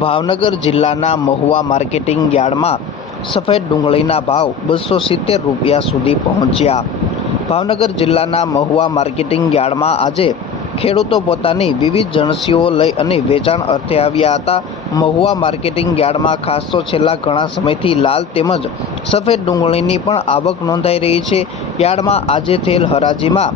ભાવનગર જિલ્લાના મહુવા માર્કેટિંગ યાર્ડમાં સફેદ ડુંગળીના ભાવ 270 રૂપિયા સુધી પહોંચ્યા। ભાવનગર જિલ્લાના મહુવા માર્કેટિંગ યાર્ડમાં આજે ખેડૂતો પોતાની વિવિધ જણસીઓ લઈ અને વેચાણ અર્થે આવ્યા હતા। મહુવા માર્કેટિંગ યાર્ડમાં ખાસ તો છેલ્લા ઘણા સમયથી લાલ તેમજ સફેદ ડુંગળીની પણ આવક નોંધાઈ રહી છે। યાર્ડમાં આજે થયેલ હરાજીમાં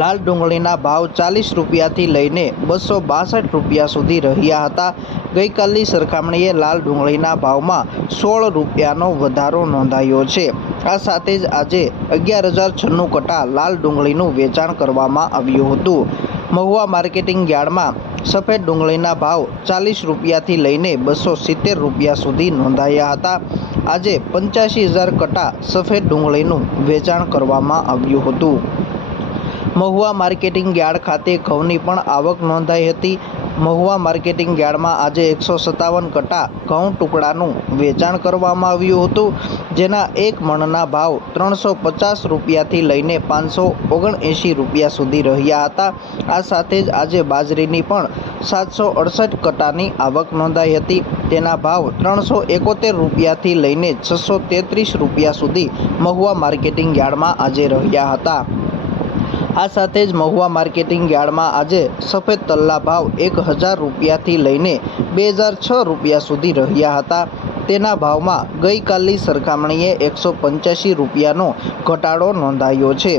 લાલ ડુંગળીના ભાવ 40 રૂપિયાથી લઈને 262 રૂપિયા સુધી રહ્યા હતા। ગઈકાલની સરખામણીએ લાલ ડુંગળીના ભાવમાં 16 રૂપિયાનો વધારો નોંધાયો છે। આ સાથે જ આજે 11,096 કટા લાલ ડુંગળીનું વેચાણ કરવામાં આવ્યું હતું। મહુવા માર્કેટિંગ યાર્ડમાં સફેદ ડુંગળીના ભાવ 40 રૂપિયાથી લઈને 270 રૂપિયા સુધી નોંધાયા હતા। આજે 85,000 કટા સફેદ ડુંગળીનું વેચાણ કરવામાં આવ્યું હતું। મહુવા માર્કેટિંગ યાર્ડ ખાતે ઘઉંની પણ આવક નોંધાઈ હતી। મહુવા માર્કેટિંગ યાર્ડમાં આજે 157 કટા ઘઉં ટુકડાનું વેચાણ કરવામાં આવ્યું હતું, જેના એક મણના ભાવ 350 રૂપિયાથી લઈને 579 રૂપિયા સુધી રહ્યા હતા। આ સાથે જ આજે બાજરીની પણ 768 કટાની આવક નોંધાઈ હતી, તેના ભાવ 371 રૂપિયાથી લઈને 633 રૂપિયા સુધી મહુવા માર્કેટિંગ યાર્ડમાં આજે રહ્યા હતા। આ સાથે જ મહુવા માર્કેટિંગ યાર્ડમાં આજે સફેદ તલના ભાવ 1,000 રૂપિયાથી લઈને 2,006 રૂપિયા સુધી રહ્યા હતા। તેના ભાવમાં ગઈકાલની સરખામણીએ 185 રૂપિયાનો ઘટાડો નોંધાયો છે।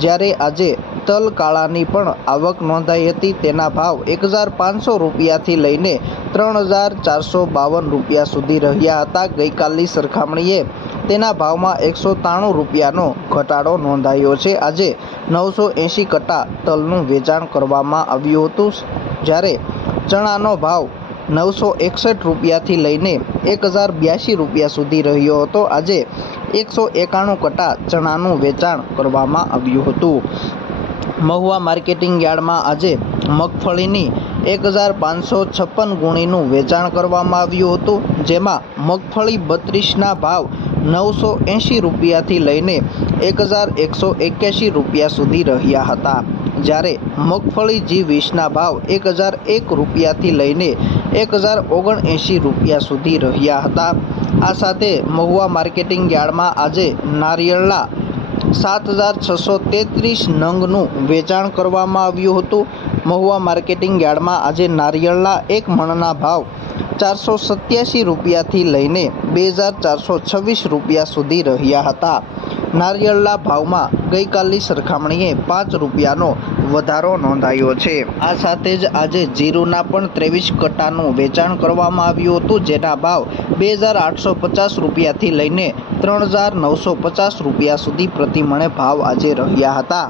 જ્યારે આજે તલ કાળાની પણ આવક નોંધાઈ હતી, તેના ભાવ 1,500 રૂપિયાથી લઈને 3,452 રૂપિયા સુધી રહ્યા હતા। ગઈકાલની સરખામણીએ તેના ભાવમાં 193 રૂપિયાનો ઘટાડો નોંધાયો છે। આજે 980 કટા તલનું વેચાણ કરવામાં આવ્યું હતું, જ્યારે ચણાનો ભાવ 961 રૂપિયાથી લઈને 1,082 રૂપિયા સુધી રહ્યો હતો। આજે 191 કટા ચણાનું વેચાણ કરવામાં આવ્યું હતું। મહુવા માર્કેટિંગ યાર્ડમાં આજે મગફળીની 1,556 ગુણીનું વેચાણ કરવામાં આવ્યું હતું, જેમાં મગફળી 32ના ભાવ 980 રૂપિયાથી લઈને 1,181 રૂપિયા સુધી રહ્યા હતા, જ્યારે મગફળી G20ના ભાવ 1,001 રૂપિયાથી લઈને 1,079 રૂપિયા સુધી રહ્યા હતા। આ સાથે મહુવા માર્કેટિંગ યાર્ડમાં આજે નારિયેળના 7,633 નંગનું વેચાણ કરવામાં આવ્યું હતું। મહુવા માર્કેટિંગ યાર્ડમાં આજે નારિયેળના એક મણના ભાવ 487 રૂપિયાથી લઈને 2,426 રૂપિયા સુધી રહ્યા હતા। નારિયેળના ભાવમાં ગઈકાલની સરખામણીએ 5 રૂપિયાનો વધારો નોંધાયો છે। આ સાથે જ આજે જીરુના પણ 23 કટાનું વેચાણ કરવામાં આવ્યું હતું, જેના ભાવ 2,850 રૂપિયાથી લઈને 3,950 રૂપિયા સુધી પ્રતિ મણે ભાવ આજે રહ્યા હતા।